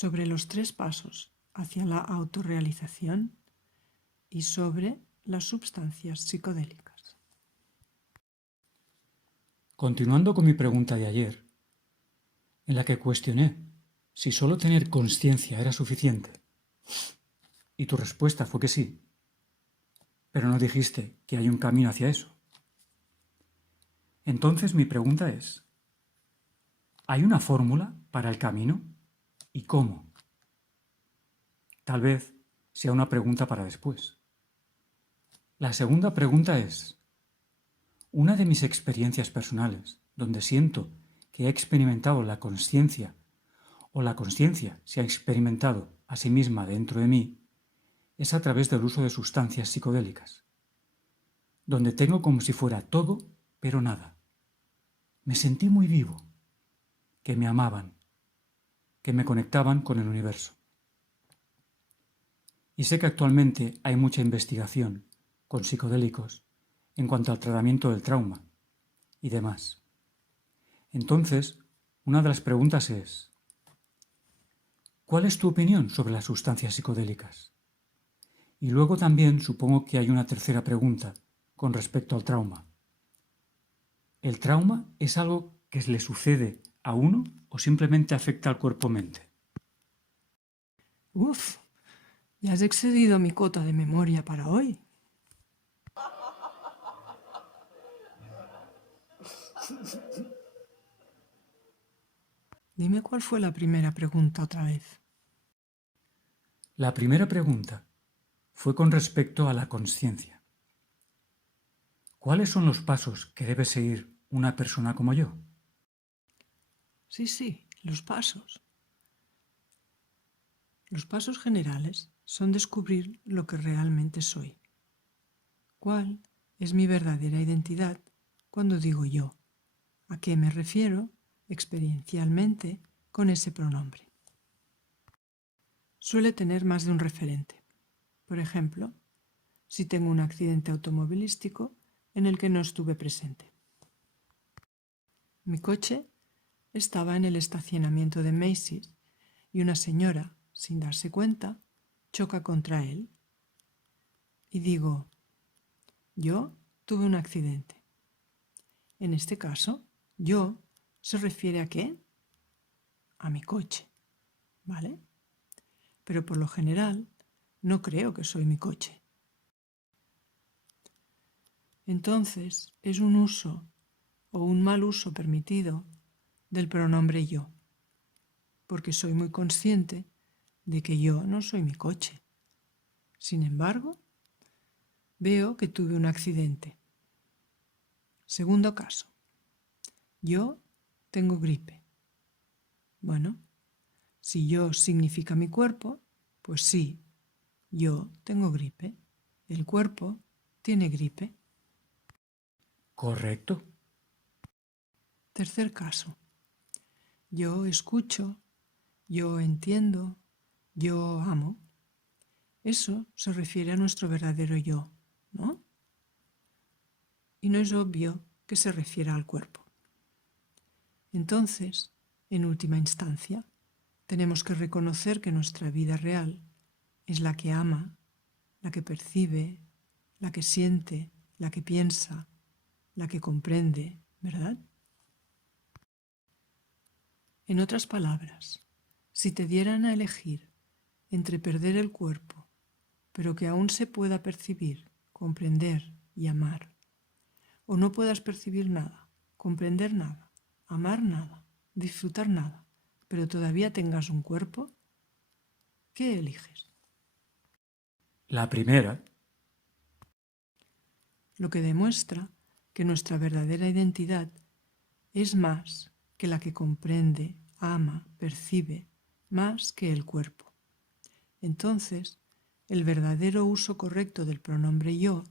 sobre los 3 pasos hacia la autorrealización y sobre las sustancias psicodélicas. Continuando con mi pregunta de ayer, en la que cuestioné si solo tener conciencia era suficiente, y tu respuesta fue que sí, pero no dijiste que hay un camino hacia eso. Entonces mi pregunta es, ¿hay una fórmula para el camino? ¿Y cómo? Tal vez sea una pregunta para después. La segunda pregunta es, una de mis experiencias personales, donde siento que he experimentado la conciencia o la conciencia se ha experimentado a sí misma dentro de mí, es a través del uso de sustancias psicodélicas, donde tengo como si fuera todo, pero nada. Me sentí muy vivo, que me amaban, que me conectaban con el universo. Y sé que actualmente hay mucha investigación con psicodélicos en cuanto al tratamiento del trauma y demás. Entonces, una de las preguntas es, ¿cuál es tu opinión sobre las sustancias psicodélicas? Y luego también supongo que hay una tercera pregunta con respecto al trauma. ¿El trauma es algo que le sucede a uno o simplemente afecta al cuerpo-mente? Uf, ya has excedido mi cota de memoria para hoy. Dime cuál fue la primera pregunta otra vez. La primera pregunta fue con respecto a la conciencia. ¿Cuáles son los pasos que debe seguir una persona como yo? Sí, los pasos. Los pasos generales son descubrir lo que realmente soy. ¿Cuál es mi verdadera identidad cuando digo yo? ¿A qué me refiero experiencialmente con ese pronombre? Suele tener más de un referente. Por ejemplo, si tengo un accidente automovilístico en el que no estuve presente. Mi coche estaba en el estacionamiento de Macy's y una señora, sin darse cuenta, choca contra él. Y digo, yo tuve un accidente. En este caso, yo se refiere a ¿qué? A mi coche, ¿vale? Pero por lo general no creo que soy mi coche. Entonces es un uso o un mal uso permitido del pronombre yo, porque soy muy consciente de que yo no soy mi coche. Sin embargo, veo que tuve un accidente. Segundo caso, yo tengo gripe. Bueno, si yo significa mi cuerpo, pues sí, yo tengo gripe. El cuerpo tiene gripe. Correcto. Tercer caso, yo escucho, yo entiendo, yo amo. Eso se refiere a nuestro verdadero yo, ¿no? Y no es obvio que se refiera al cuerpo. Entonces, en última instancia, tenemos que reconocer que nuestra vida real es la que ama, la que percibe, la que siente, la que piensa, la que comprende, ¿verdad? En otras palabras, si te dieran a elegir entre perder el cuerpo, pero que aún se pueda percibir, comprender y amar, o no puedas percibir nada, comprender nada, amar nada, disfrutar nada, pero todavía tengas un cuerpo, ¿qué eliges? La primera. Lo que demuestra que nuestra verdadera identidad es más que la que comprende, ama, percibe, más que el cuerpo. Entonces, el verdadero uso correcto del pronombre yo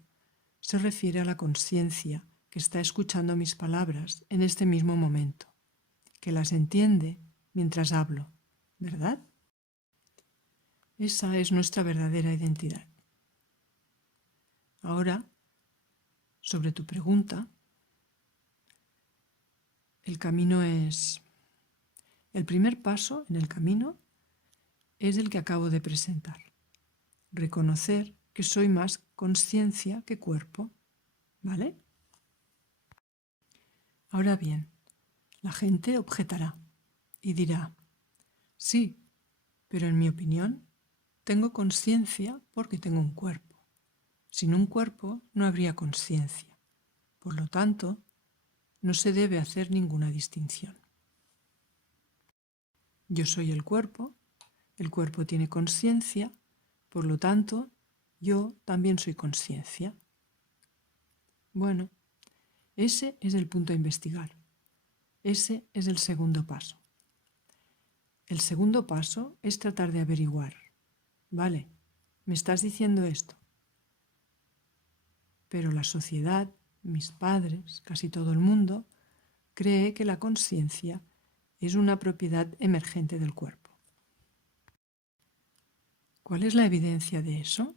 se refiere a la conciencia que está escuchando mis palabras en este mismo momento, que las entiende mientras hablo, ¿verdad? Esa es nuestra verdadera identidad. Ahora, sobre tu pregunta, el camino es... El primer paso en el camino es el que acabo de presentar. Reconocer que soy más conciencia que cuerpo, ¿vale? Ahora bien, la gente objetará y dirá, sí, pero en mi opinión, tengo conciencia porque tengo un cuerpo. Sin un cuerpo no habría conciencia. Por lo tanto, no se debe hacer ninguna distinción. Yo soy el cuerpo tiene conciencia, por lo tanto, yo también soy conciencia. Bueno, ese es el punto a investigar. Ese es el segundo paso. El segundo paso es tratar de averiguar. Vale, me estás diciendo esto. Pero la sociedad, mis padres, casi todo el mundo, cree que la conciencia es una propiedad emergente del cuerpo. ¿Cuál es la evidencia de eso?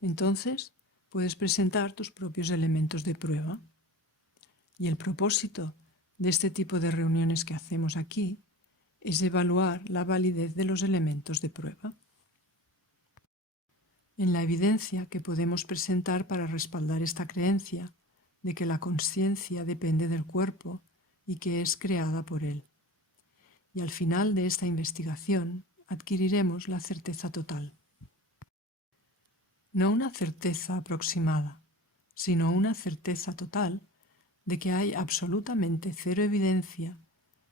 Entonces, puedes presentar tus propios elementos de prueba. Y el propósito de este tipo de reuniones que hacemos aquí es evaluar la validez de los elementos de prueba. En la evidencia que podemos presentar para respaldar esta creencia de que la conciencia depende del cuerpo y que es creada por él. Y al final de esta investigación adquiriremos la certeza total. No una certeza aproximada, sino una certeza total de que hay absolutamente cero evidencia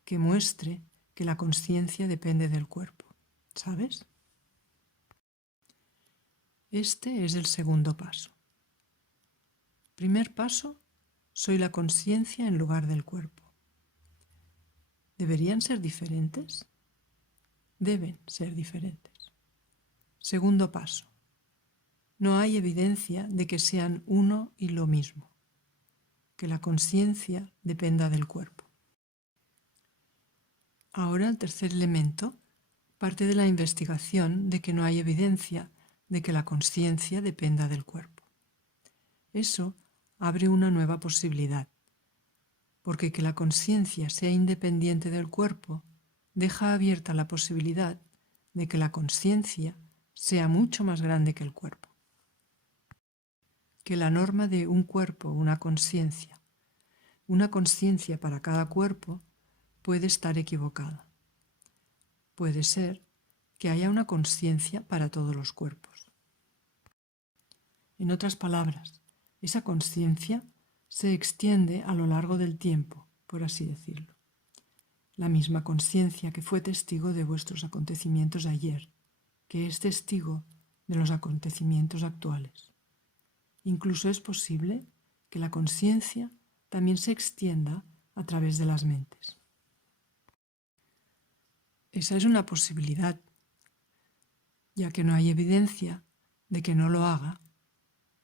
que muestre que la conciencia depende del cuerpo. ¿Sabes? Este es el segundo paso. Primer paso, soy la conciencia en lugar del cuerpo. ¿Deberían ser diferentes? Deben ser diferentes. Segundo paso, no hay evidencia de que sean uno y lo mismo, que la conciencia dependa del cuerpo. Ahora el tercer elemento parte de la investigación de que no hay evidencia de que la conciencia dependa del cuerpo. Eso abre una nueva posibilidad, porque que la conciencia sea independiente del cuerpo deja abierta la posibilidad de que la conciencia sea mucho más grande que el cuerpo. Que la norma de un cuerpo, una conciencia para cada cuerpo, puede estar equivocada. Puede ser que haya una conciencia para todos los cuerpos. En otras palabras, esa conciencia se extiende a lo largo del tiempo, por así decirlo. La misma conciencia que fue testigo de vuestros acontecimientos de ayer, que es testigo de los acontecimientos actuales. Incluso es posible que la conciencia también se extienda a través de las mentes. Esa es una posibilidad, ya que no hay evidencia de que no lo haga,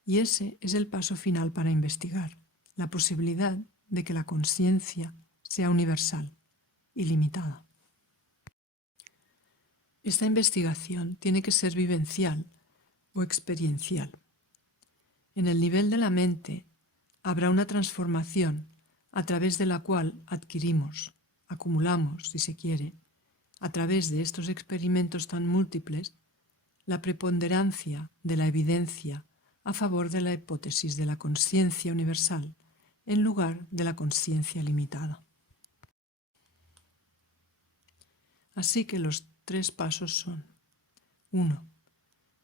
y ese es el paso final para investigar, la posibilidad de que la conciencia sea universal, ilimitada. Esta investigación tiene que ser vivencial o experiencial. En el nivel de la mente habrá una transformación a través de la cual adquirimos, acumulamos, si se quiere, a través de estos experimentos tan múltiples, la preponderancia de la evidencia a favor de la hipótesis de la conciencia universal en lugar de la conciencia limitada. Así que los 3 pasos son: 1.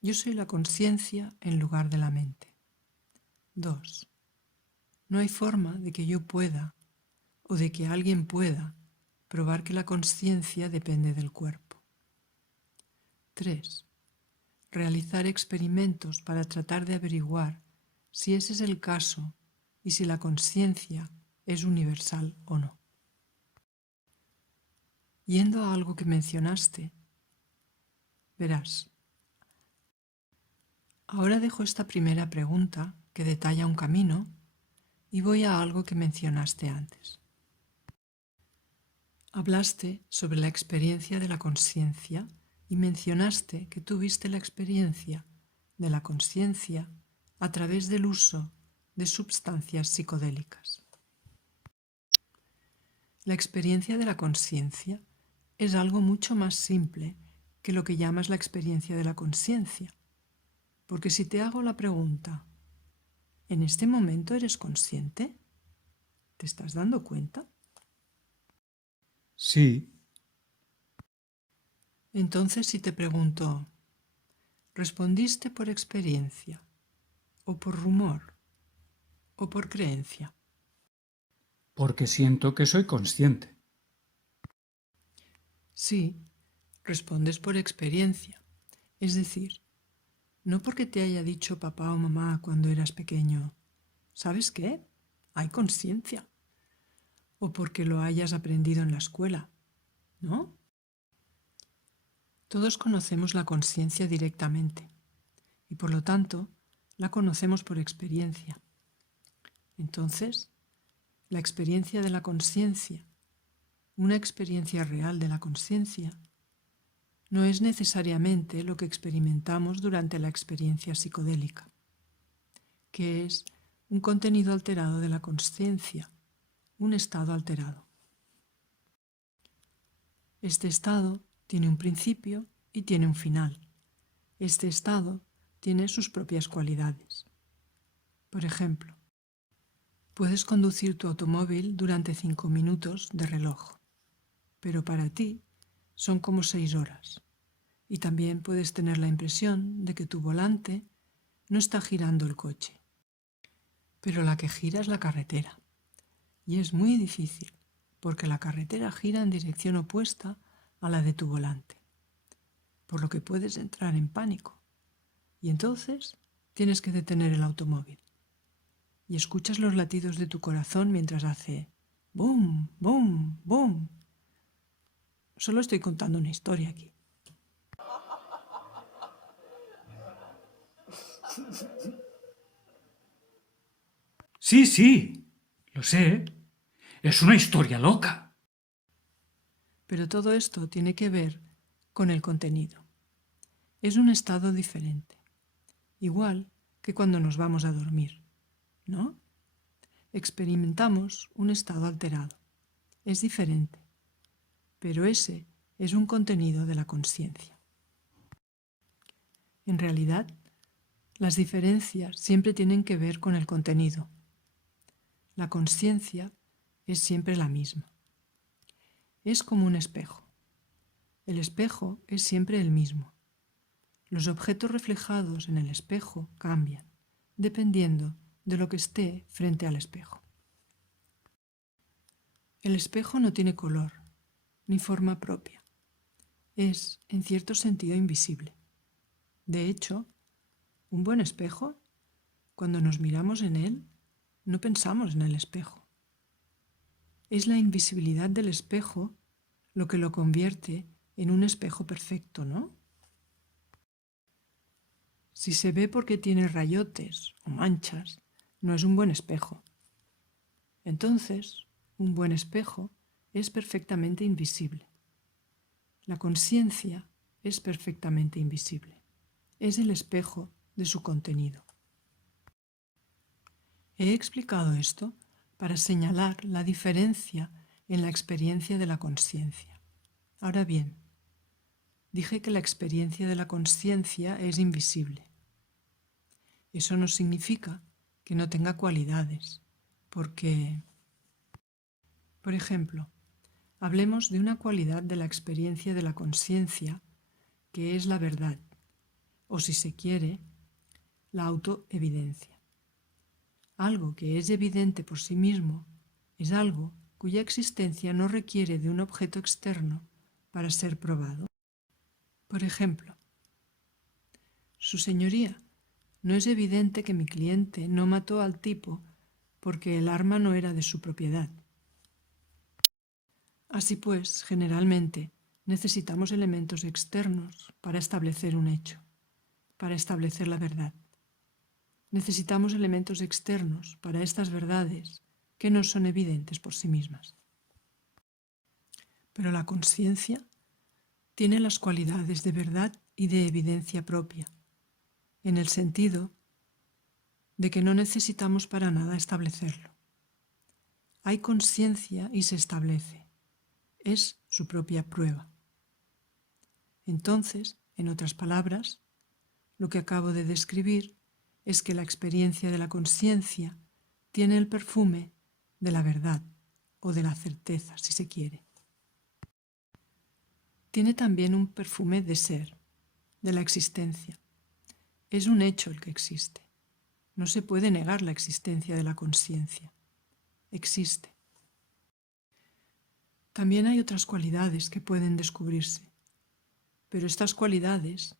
Yo soy la conciencia en lugar de la mente. 2. No hay forma de que yo pueda o de que alguien pueda probar que la conciencia depende del cuerpo. 3. Realizar experimentos para tratar de averiguar si ese es el caso y si la conciencia es universal o no. Yendo a algo que mencionaste, verás, ahora dejo esta primera pregunta que detalla un camino y voy a algo que mencionaste antes. Hablaste sobre la experiencia de la conciencia y mencionaste que tuviste la experiencia de la conciencia a través del uso de sustancias psicodélicas. La experiencia de la conciencia es algo mucho más simple que lo que llamas la experiencia de la conciencia. Porque si te hago la pregunta, ¿en este momento eres consciente? ¿Te estás dando cuenta? Sí, Entonces, si te pregunto, ¿respondiste por experiencia, o por rumor, o por creencia? porque siento que soy consciente. Sí, respondes por experiencia. Es decir, no porque te haya dicho papá o mamá cuando eras pequeño, ¿sabes qué? Hay conciencia. O porque lo hayas aprendido en la escuela, ¿no? Todos conocemos la conciencia directamente y por lo tanto la conocemos por experiencia. Entonces, la experiencia de la conciencia, una experiencia real de la conciencia, no es necesariamente lo que experimentamos durante la experiencia psicodélica, que es un contenido alterado de la conciencia, un estado alterado. Este estado tiene un principio y tiene un final. Este estado tiene sus propias cualidades. Por ejemplo, puedes conducir tu automóvil durante 5 minutos de reloj, pero para ti son como 6 horas. Y también puedes tener la impresión de que tu volante no está girando el coche, pero la que gira es la carretera. Y es muy difícil, porque la carretera gira en dirección opuesta a la de tu volante, por lo que puedes entrar en pánico. Y entonces tienes que detener el automóvil. Y escuchas los latidos de tu corazón mientras hace boom, boom, boom. Solo estoy contando una historia aquí. Sí, sí, lo sé. Es una historia loca. Pero todo esto tiene que ver con el contenido. Es un estado diferente, igual que cuando nos vamos a dormir, ¿no? Experimentamos un estado alterado. Es diferente, pero ese es un contenido de la conciencia. En realidad, las diferencias siempre tienen que ver con el contenido. La conciencia es siempre la misma. Es como un espejo. El espejo es siempre el mismo. Los objetos reflejados en el espejo cambian, dependiendo de lo que esté frente al espejo. El espejo no tiene color, ni forma propia. Es, en cierto sentido, invisible. De hecho, un buen espejo, cuando nos miramos en él, no pensamos en el espejo. Es la invisibilidad del espejo lo que lo convierte en un espejo perfecto, ¿no? Si se ve porque tiene rayotes o manchas, no es un buen espejo. Entonces, un buen espejo es perfectamente invisible. La conciencia es perfectamente invisible. Es el espejo de su contenido. He explicado esto para señalar la diferencia en la experiencia de la conciencia. Ahora bien, dije que la experiencia de la conciencia es invisible. Eso no significa que no tenga cualidades, porque, por ejemplo, hablemos de una cualidad de la experiencia de la conciencia que es la verdad, o si se quiere, la autoevidencia. Algo que es evidente por sí mismo es algo cuya existencia no requiere de un objeto externo para ser probado. Por ejemplo, Su Señoría, no es evidente que mi cliente no mató al tipo porque el arma no era de su propiedad. Así pues, generalmente, necesitamos elementos externos para establecer un hecho, para establecer la verdad. Necesitamos elementos externos para estas verdades que no son evidentes por sí mismas. Pero la conciencia tiene las cualidades de verdad y de evidencia propia, en el sentido de que no necesitamos para nada establecerlo. Hay conciencia y se establece. Es su propia prueba. Entonces, en otras palabras, lo que acabo de describir es que la experiencia de la consciencia tiene el perfume de la verdad o de la certeza, si se quiere. Tiene también un perfume de ser, de la existencia. Es un hecho el que existe. No se puede negar la existencia de la consciencia. Existe. También hay otras cualidades que pueden descubrirse, pero estas cualidades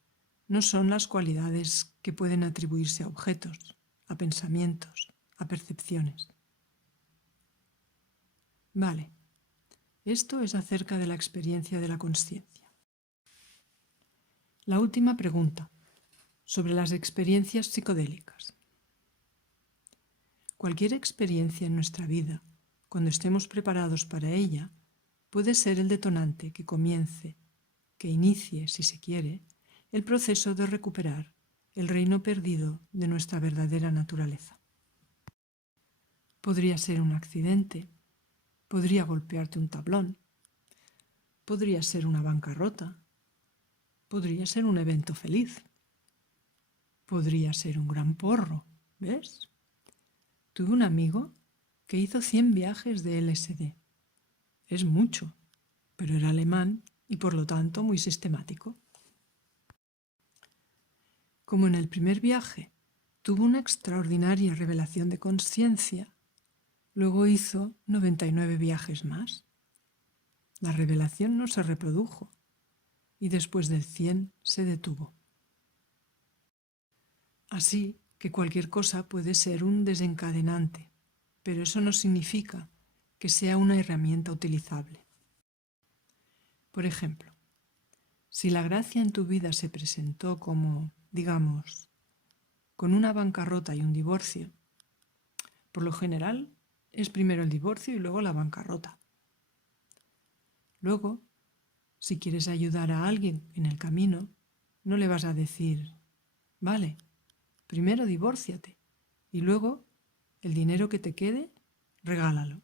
no son las cualidades que pueden atribuirse a objetos, a pensamientos, a percepciones. Vale, esto es acerca de la experiencia de la consciencia. La última pregunta, sobre las experiencias psicodélicas. Cualquier experiencia en nuestra vida, cuando estemos preparados para ella, puede ser el detonante que comience, que inicie, si se quiere, el proceso de recuperar el reino perdido de nuestra verdadera naturaleza. Podría ser un accidente, podría golpearte un tablón, podría ser una bancarrota, podría ser un evento feliz, podría ser un gran porro, ¿ves? Tuve un amigo que hizo 100 viajes de LSD. Es mucho, pero era alemán y por lo tanto muy sistemático. Como en el primer viaje tuvo una extraordinaria revelación de conciencia, luego hizo 99 viajes más. La revelación no se reprodujo y después del 100 se detuvo. Así que cualquier cosa puede ser un desencadenante, pero eso no significa que sea una herramienta utilizable. Por ejemplo, si la gracia en tu vida se presentó como, digamos, con una bancarrota y un divorcio, por lo general es primero el divorcio y luego la bancarrota. Luego, si quieres ayudar a alguien en el camino, no le vas a decir, vale, primero divórciate y luego el dinero que te quede, regálalo.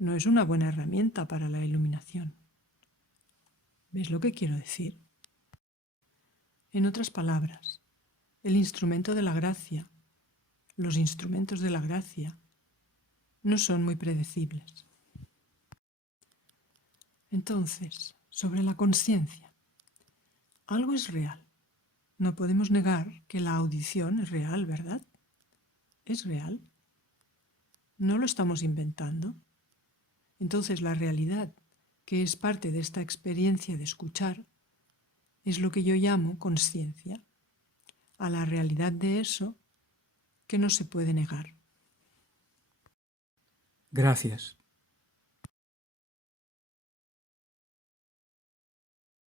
No es una buena herramienta para la iluminación. ¿Ves lo que quiero decir? En otras palabras, el instrumento de la gracia, los instrumentos de la gracia, no son muy predecibles. Entonces, sobre la conciencia, algo es real. No podemos negar que la audición es real, ¿verdad? Es real. No lo estamos inventando. Entonces, la realidad, que es parte de esta experiencia de escuchar, es lo que yo llamo consciencia, a la realidad de eso que no se puede negar. Gracias.